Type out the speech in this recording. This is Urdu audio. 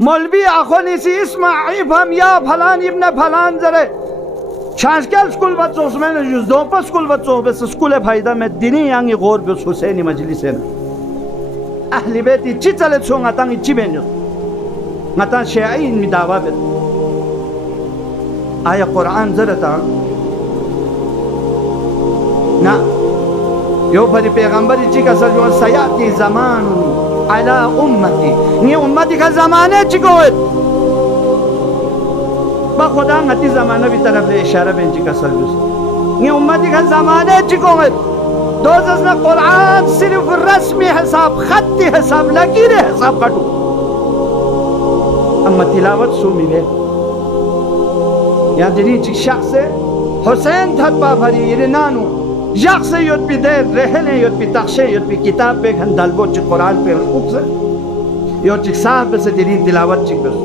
مولوی آخونی سی اسماعیف ہم یا پھلان ابن پھلان زره چانشکل سکول بچو اس میں نے دوپا سکول بچو بس سکول فائدہ میں دینی یانگی غور بس حسینی مجلس ہے اہل بیتی چی چلے چھو نتانگی چی بینیو نتان شیعین می دعوی بیت آیا قرآن زرتا نا یو پری پیغمبری چی کا سر جو سیاتی زمان علی امتی نی امتی کا زمانے چی کوئت با خدا نتی زمانہ بھی طرف لے اشارہ بینچی کا سر جو نی امتی کا زمانے چی کوئت دوزز میں قرآن صرف رسمی حساب خطی حساب لکیر حساب کٹو اما تلاوت سو ملے یا دلی چی شخص حسین تھت پا بھری ایرنانو شخص یود پی دیر رہنے یود پی تخشے یود پی کتاب پہ گھن دلبو چی قرآن پہ رخوک سے یود چی صاحب سے دلی تلاوت چی بس